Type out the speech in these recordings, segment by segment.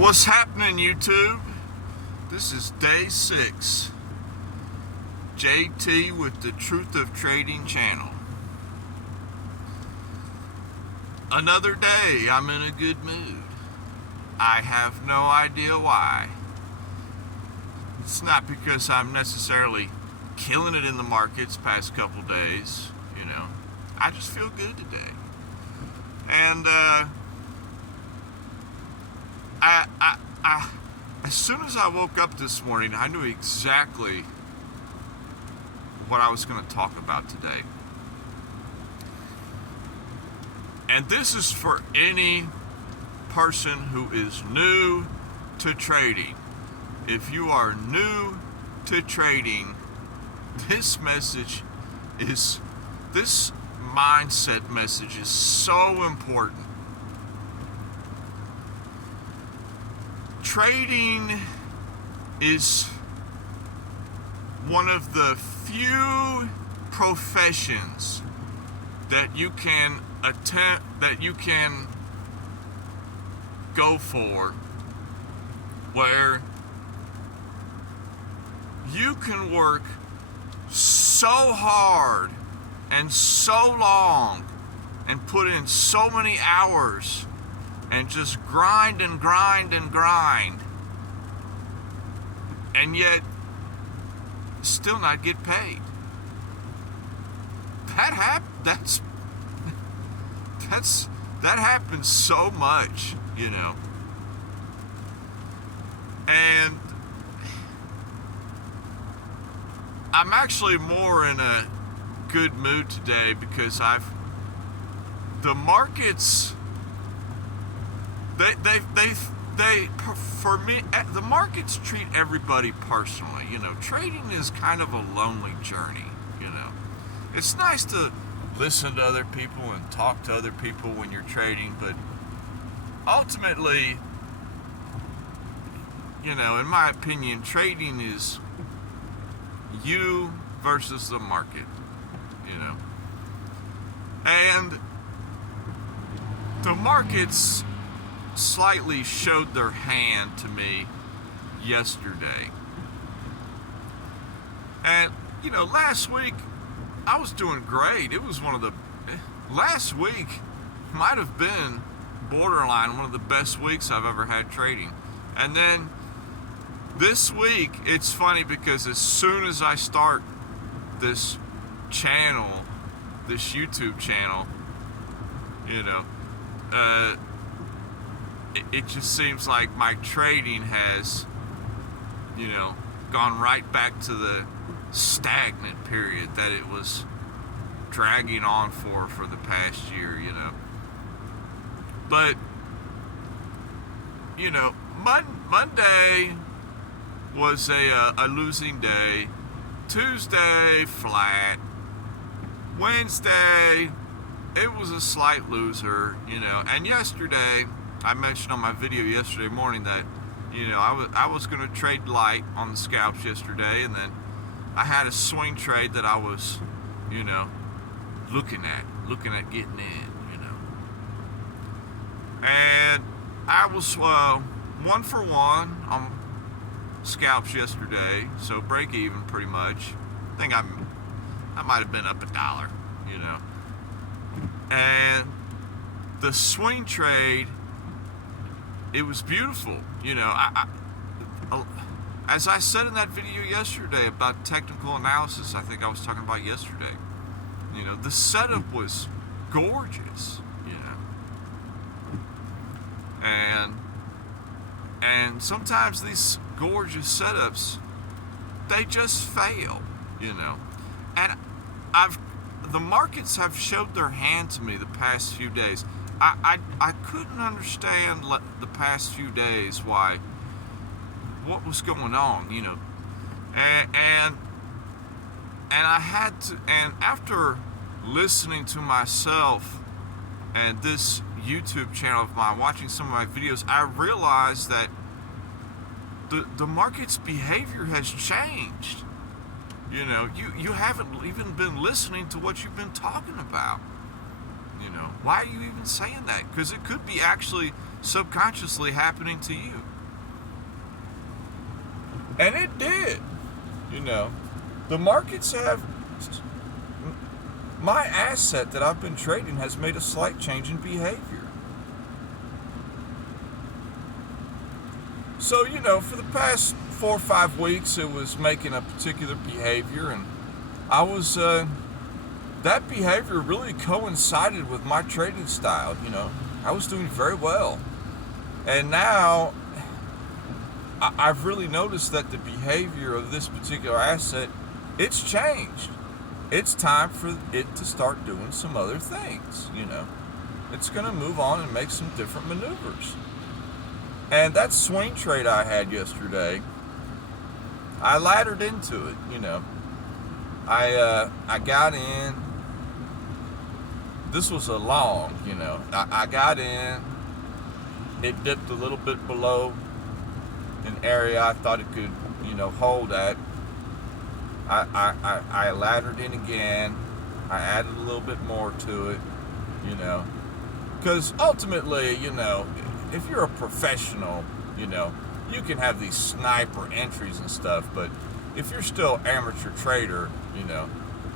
What's happening, YouTube? This is day 6. JT with the Truth of Trading channel. Another day, I'm in a good mood. I have no idea why. It's not because I'm necessarily killing it in the markets past couple days, you know. I just feel good today. And as soon as I woke up this morning, I knew exactly what I was going to talk about today. And this is for any person who is new to trading. If you are new to trading, this mindset message is so important. Trading is one of the few professions that you can go for where you can work so hard and so long and put in so many hours and just grind and grind and grind, and yet still not get paid. That happens so much, you know. And I'm actually more in a good mood today because the markets, for me, the markets treat everybody personally. You know, trading is kind of a lonely journey, you know. It's nice to listen to other people and talk to other people when you're trading, but ultimately, you know, in my opinion, trading is you versus the market, you know. And the markets slightly showed their hand to me yesterday. And, you know, last week I was doing great. It was last week might have been borderline one of the best weeks I've ever had trading. And then this week, it's funny because as soon as I start this channel, this YouTube channel, you know, it just seems like my trading has, you know, gone right back to the stagnant period that it was dragging on for the past year, you know. But, you know, Monday was a losing day. Tuesday, flat. Wednesday, it was a slight loser, you know. And yesterday, I mentioned on my video yesterday morning that, you know, I was going to trade light on the scalps yesterday, and then I had a swing trade that I was, you know, looking at getting in, you know. And I was 1 for 1 on scalps yesterday, so break even pretty much. I think I might have been up $1, you know. And the swing trade, it was beautiful, you know. As I said in that video yesterday about technical analysis, I think I was talking about yesterday, you know, the setup was gorgeous, you know. And sometimes these gorgeous setups, they just fail, you know. And the markets have showed their hand to me the past few days. I couldn't understand the past few days what was going on, you know. And I had to, and after listening to myself and this YouTube channel of mine, watching some of my videos, I realized that the market's behavior has changed. You know, you haven't even been listening to what you've been talking about. You know, why are you even saying that? Because it could be actually subconsciously happening to you. And it did. You know, the markets have, my asset that I've been trading has made a slight change in behavior. So, you know, for the past 4 or 5 weeks, it was making a particular behavior, and I was, that behavior really coincided with my trading style. You know, I was doing very well. And now I've really noticed that the behavior of this particular asset, it's changed. It's time for it to start doing some other things, you know. It's going to move on and make some different maneuvers. And that swing trade I had yesterday, I laddered into it, you know. I got in. This was a long, you know. I got in. It dipped a little bit below an area I thought it could, you know, hold at. I laddered in again. I added a little bit more to it, you know. Because ultimately, you know, if you're a professional, you know, you can have these sniper entries and stuff, but if you're still amateur trader, you know,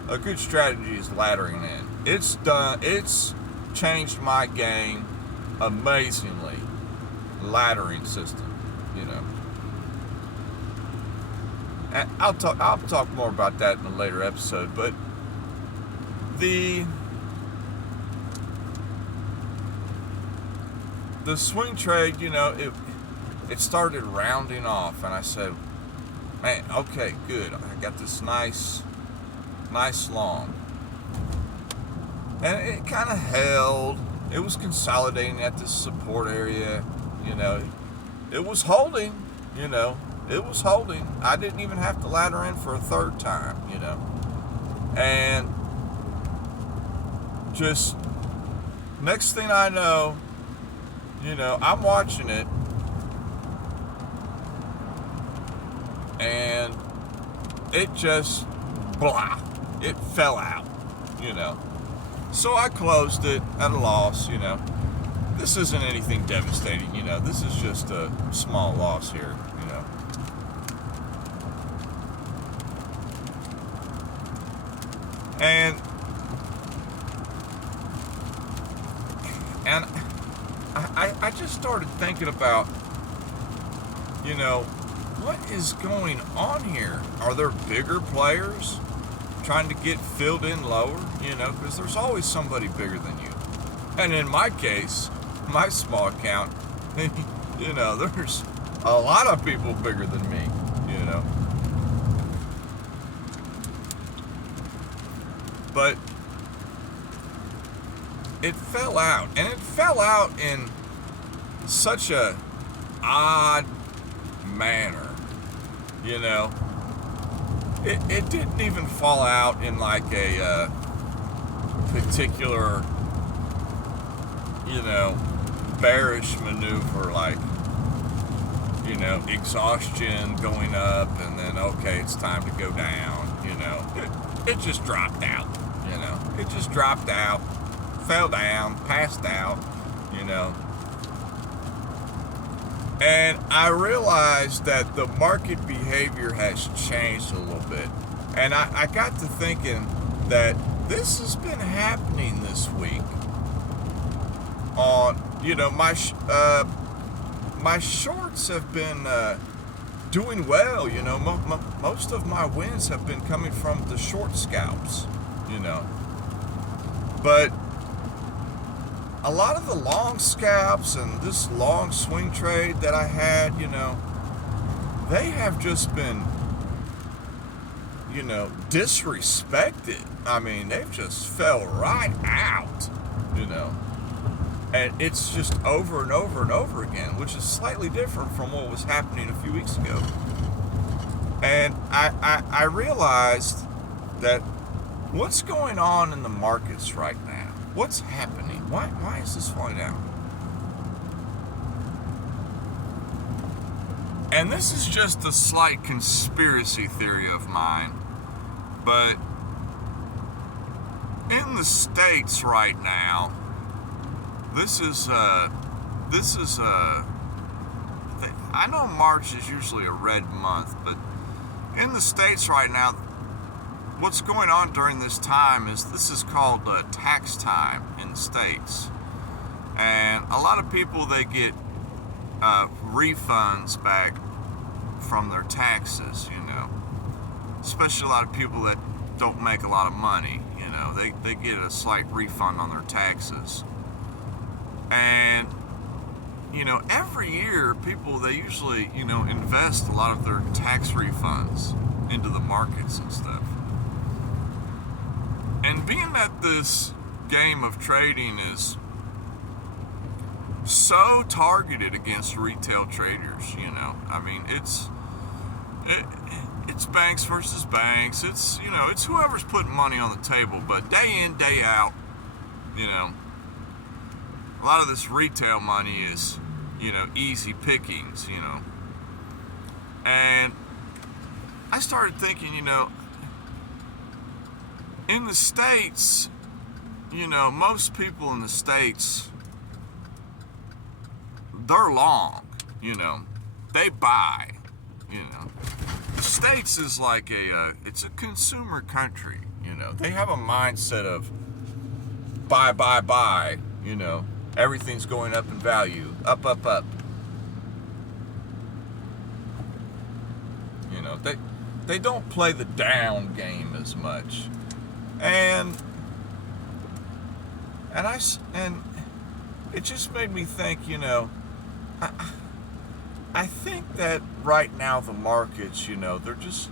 a good strategy is laddering in. It's changed my game amazingly. Laddering system, you know. And I'll talk more about that in a later episode, but the swing trade, you know, it started rounding off, and I said, man, okay, good. I got this nice long. And it kind of held. It was consolidating at this support area, you know. It was holding, you know. It was holding. I didn't even have to ladder in for a third time, you know. And just next thing I know, you know, I'm watching it, and it just, blah, it fell out, you know. So I closed it at a loss, you know. This isn't anything devastating, you know. This is just a small loss here, you know. And I just started thinking about, you know, what is going on here? Are there bigger players trying to get filled in lower? You know, because there's always somebody bigger than you. And in my case, my small account, you know, there's a lot of people bigger than me, you know. But it fell out, and it fell out in such a odd manner, you know. It didn't even fall out in like a particular, you know, bearish maneuver, like, you know, exhaustion going up and then, okay, it's time to go down, you know. It just dropped out, you know. It just dropped out, fell down, passed out, you know. And I realized that the market behavior has changed a little bit. And I got to thinking that this has been happening this week on, you know, my shorts have been doing well, you know. Most of my wins have been coming from the short scalps, you know. But a lot of the long scalps and this long swing trade that I had, you know, they have just been, you know, disrespected. I mean, they've just fell right out, you know. And it's just over and over and over again, which is slightly different from what was happening a few weeks ago. And I realized that what's going on in the markets right now? What's happening? Why is this falling out? And this is just a slight conspiracy theory of mine, but in the States right now, this is I know March is usually a red month, but in the States right now, what's going on during this time is this is called tax time in the States. And a lot of people, they get refunds back from their taxes, especially a lot of people that don't make a lot of money, they get a slight refund on their taxes. And every year people, they usually invest a lot of their tax refunds into the markets and stuff. And being that this game of trading is so targeted against retail traders, it's banks versus banks. It's it's whoever's putting money on the table. But day in, day out, a lot of this retail money is easy pickings. And I started thinking, in the States, most people in the States, they're long, they buy, The States is like it's a consumer country, They have a mindset of buy, Everything's going up in value, up. They don't play the down game as much. And it just made me think, I think that right now the markets, they're just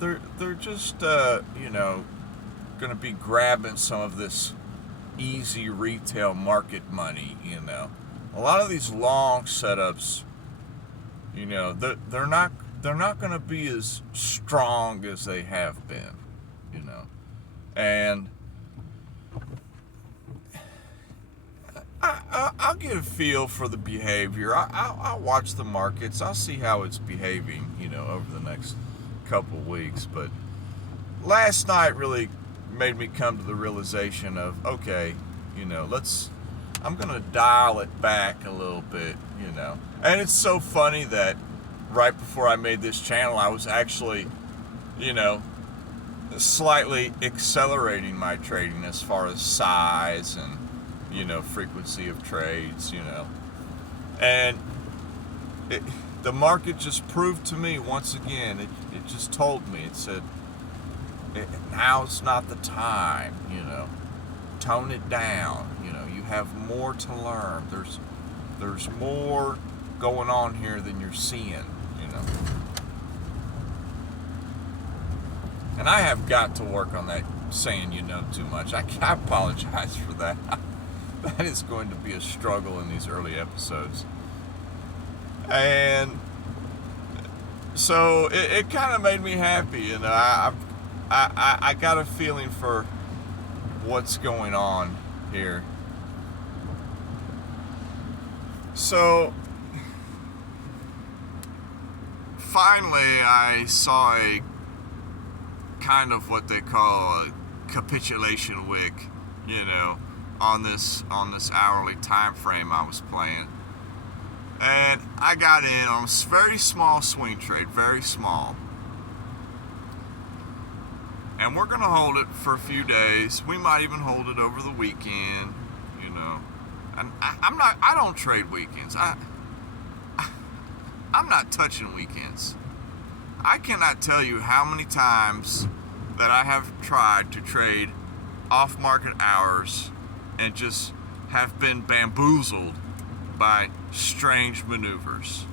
going to be grabbing some of this easy retail market money. A lot of these long setups, they're not going to be as strong as they have been, and I'll get a feel for the behavior. I'll watch the markets. I'll see how it's behaving, over the next couple weeks. But last night really made me come to the realization of, okay, I'm going to dial it back a little bit, And it's so funny that right before I made this channel, I was actually, slightly accelerating my trading as far as size and, frequency of trades, And the market just proved to me once again, it just told me, it said, now's not the time, tone it down, you have more to learn. There's more going on here than you're seeing, And I have got to work on that saying too much. I apologize for that. That is going to be a struggle in these early episodes. And so it kind of made me happy, I got a feeling for what's going on here. So finally I saw a kind of what they call a capitulation wick, on this hourly time frame I was playing. And I got in on a very small swing trade, very small. And we're going to hold it for a few days. We might even hold it over the weekend, And I don't trade weekends. I'm not touching weekends. I cannot tell you how many times that I have tried to trade off-market hours and just have been bamboozled by strange maneuvers.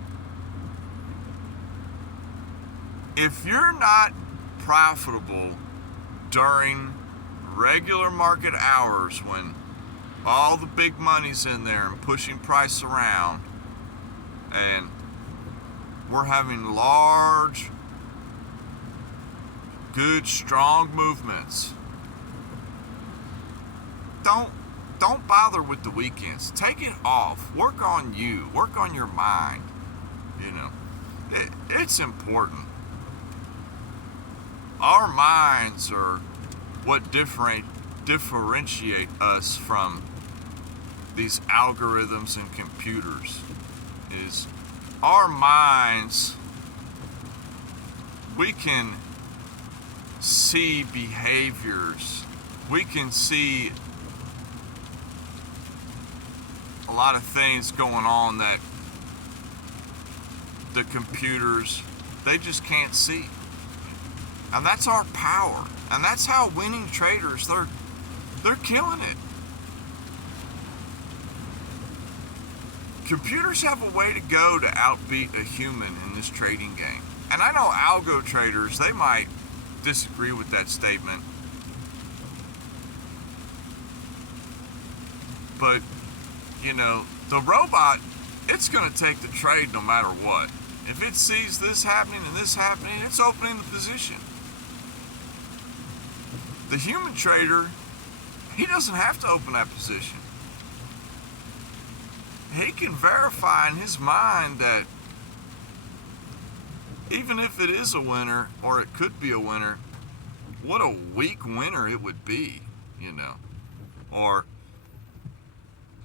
If you're not profitable during regular market hours when all the big money's in there and pushing price around, and we're having large, good, strong movements, don't bother with the weekends. Take it off. Work on you. Work on your mind. It's important. Our minds are what differentiate us from these algorithms and computers is our minds, we can see behaviors, we can see a lot of things going on that the computers, they just can't see. And that's our power. And that's how winning traders, they're killing it. Computers have a way to go to outbeat a human in this trading game. And I know algo traders, they might disagree with that statement. But, you know, the robot, it's going to take the trade no matter what. If it sees this happening and this happening, it's opening the position. The human trader, he doesn't have to open that position. He can verify in his mind that even if it is a winner, or it could be a winner, what a weak winner it would be, you know. Or,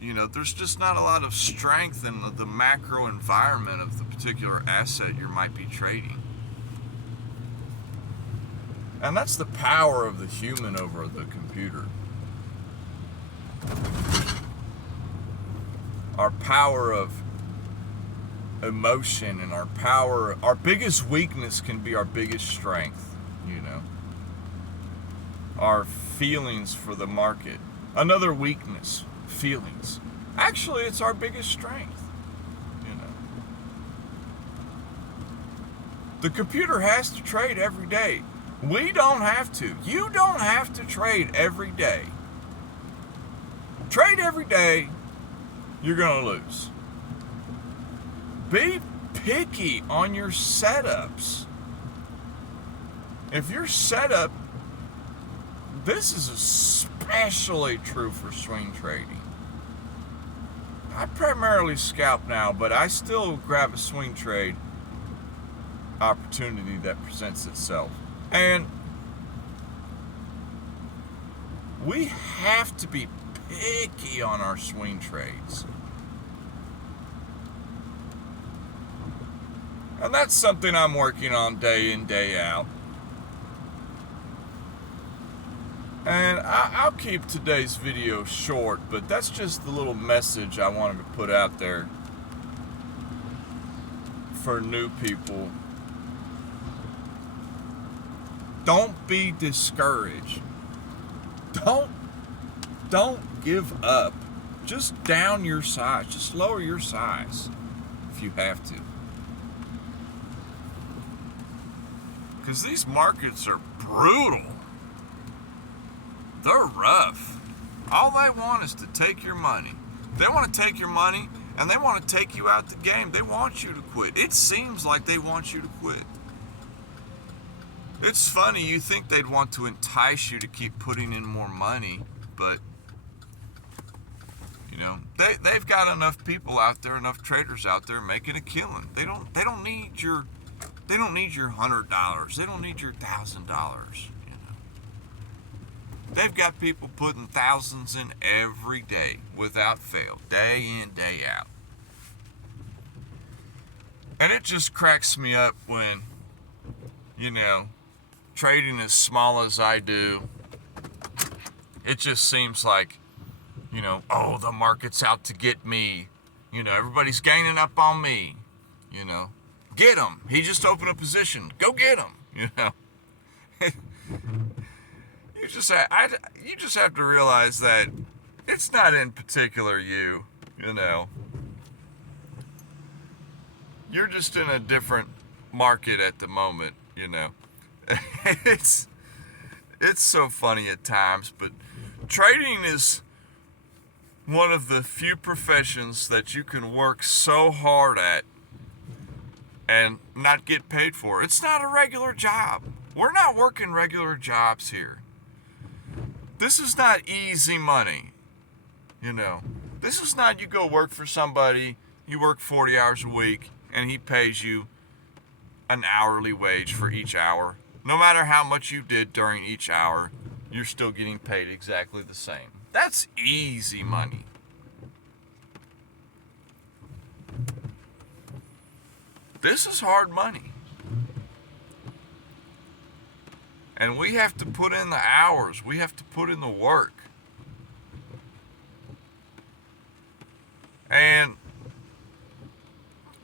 you know, there's just not a lot of strength in the macro environment of the particular asset you might be trading. And that's the power of the human over the computer. Our power of emotion and our biggest weakness can be our biggest strength, you know. Our feelings for the market. Another weakness, feelings. Actually, it's our biggest strength, you know. The computer has to trade every day. We don't have to. You don't have to trade every day. Trade every day, you're going to lose. Be picky on your setups. If your setup, this is especially true for swing trading. I primarily scalp now, but I still grab a swing trade opportunity that presents itself. And we have to be picky on our swing trades. And that's something I'm working on day in, day out. And I'll keep today's video short, but that's just the little message I wanted to put out there for new people. Don't be discouraged. Don't give up. Just down your size. Just lower your size if you have to. Because these markets are brutal. They're rough. All they want is to take your money. They want to take your money and they want to take you out the game. They want you to quit. It seems like they want you to quit. It's funny, you think they'd want to entice you to keep putting in more money, but you know, they've got enough people out there, enough traders out there making a killing. They don't need your $100. They don't need your $1,000. You know, they've got people putting thousands in every day without fail, day in, day out. And it just cracks me up when, you know, trading as small as I do, it just seems like, you know, oh, the market's out to get me. You know, everybody's gaining up on me. You know, get him. He just opened a position. Go get him. You know, you just have to realize that it's not in particular you. You know, you're just in a different market at the moment. You know. It's so funny at times, but trading is one of the few professions that you can work so hard at and not get paid for. It's not a regular job. We're not working regular jobs here. This is not easy money. You know, this is not you go work for somebody, you work 40 hours a week, and he pays you an hourly wage for each hour. No matter how much you did during each hour, you're still getting paid exactly the same. That's easy money. This is hard money. And we have to put in the hours. We have to put in the work. And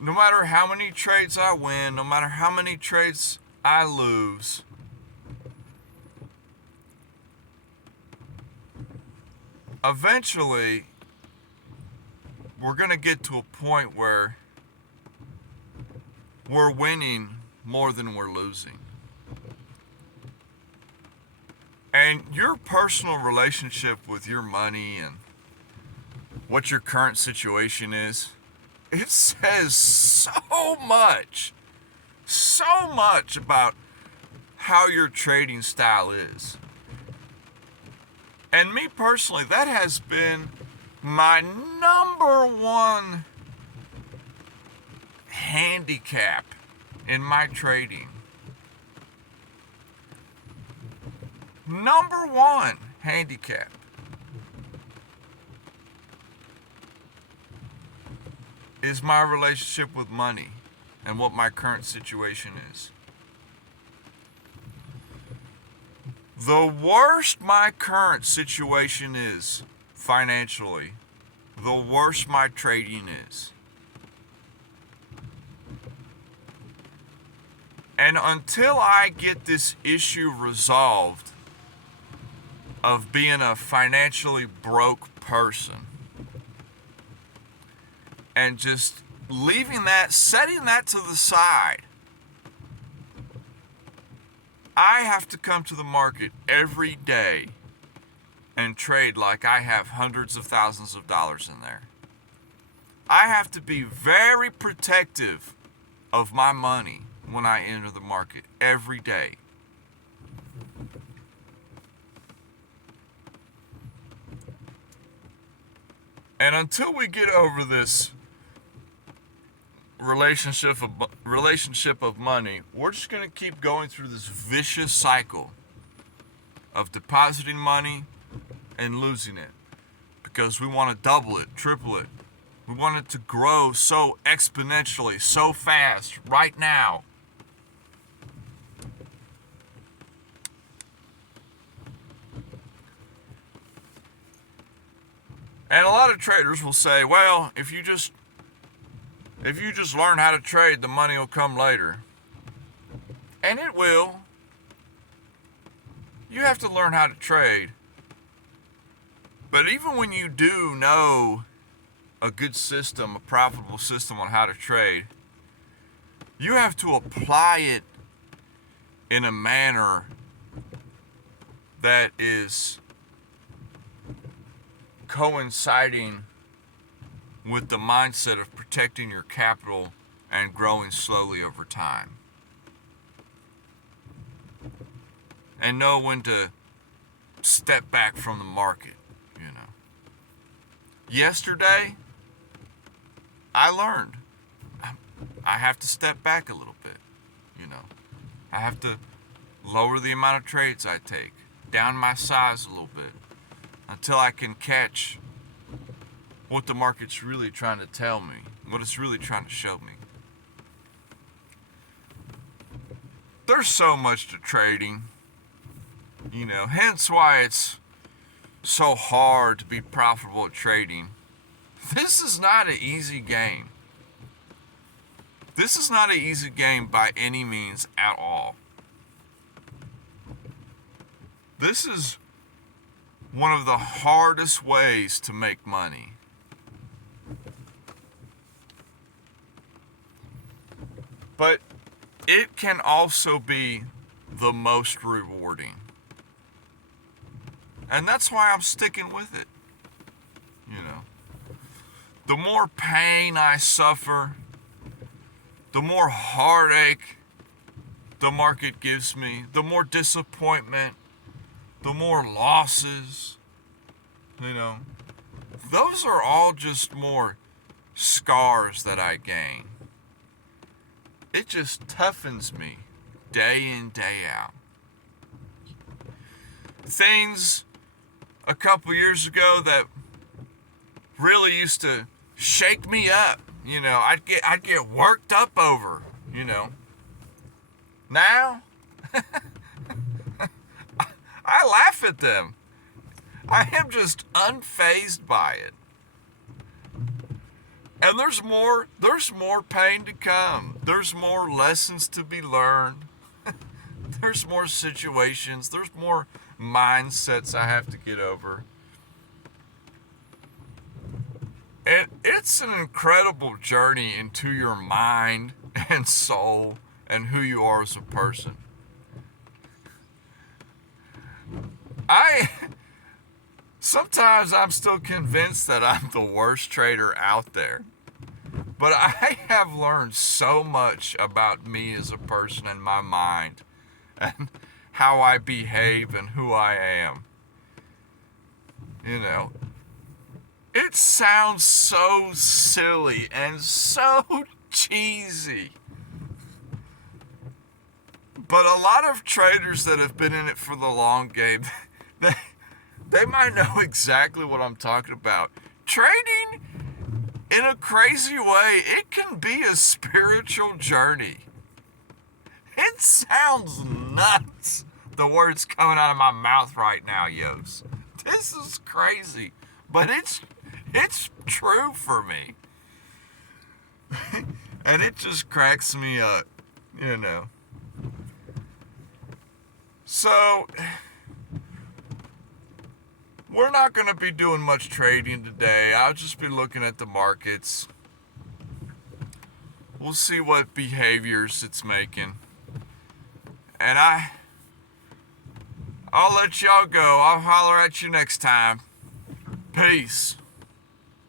no matter how many trades I win, no matter how many trades I lose, eventually we're going to get to a point where we're winning more than we're losing. And your personal relationship with your money and what your current situation is, it says so much about how your trading style is. And me personally, that has been my number one handicap in my trading. Number one handicap. Is my relationship with money and what my current situation is. The worse my current situation is financially, the worse my trading is. And until I get this issue resolved of being a financially broke person and just leaving that, setting that to the side, I have to come to the market every day and trade like I have hundreds of thousands of dollars in there. I have to be very protective of my money when I enter the market every day. And until we get over this relationship of money, we're just going to keep going through this vicious cycle of depositing money and losing it because we want to double it, triple it. We want it to grow so exponentially, so fast, right now. And a lot of traders will say, well, if you just learn how to trade, the money will come later. And it will. You have to learn how to trade. But even when you do know a good system, a profitable system on how to trade, you have to apply it in a manner that is coinciding with the mindset of protecting your capital and growing slowly over time. And know when to step back from the market, you know. Yesterday, I learned I have to step back a little bit, you know. I have to lower the amount of trades I take, down my size a little bit, until I can catch what the market's really trying to tell me, what it's really trying to show me. There's so much to trading, you know, hence why it's so hard to be profitable at trading. This is not an easy game. This is not an easy game by any means at all. This is one of the hardest ways to make money. But it can also be the most rewarding. And that's why I'm sticking with it. You know, the more pain I suffer, the more heartache the market gives me, the more disappointment, the more losses, you know, those are all just more scars that I gain. It just toughens me day in, day out. Things a couple years ago that really used to shake me up, I'd get worked up over, Now, I laugh at them. I am just unfazed by it. And there's more pain to come. There's more lessons to be learned. There's more situations. There's more mindsets I have to get over. And it's an incredible journey into your mind and soul and who you are as a person. Sometimes I'm still convinced that I'm the worst trader out there. But I have learned so much about me as a person and my mind and how I behave and who I am. It sounds so silly and so cheesy. But a lot of traders that have been in it for the long game, they might know exactly what I'm talking about. Trading, in a crazy way, it can be a spiritual journey. It sounds nuts, the words coming out of my mouth right now, Yos. This is crazy, but it's true for me. And it just cracks me up, So, we're not going to be doing much trading today. I'll just be looking at the markets. We'll see what behaviors it's making. And I'll let y'all go. I'll holler at you next time. Peace.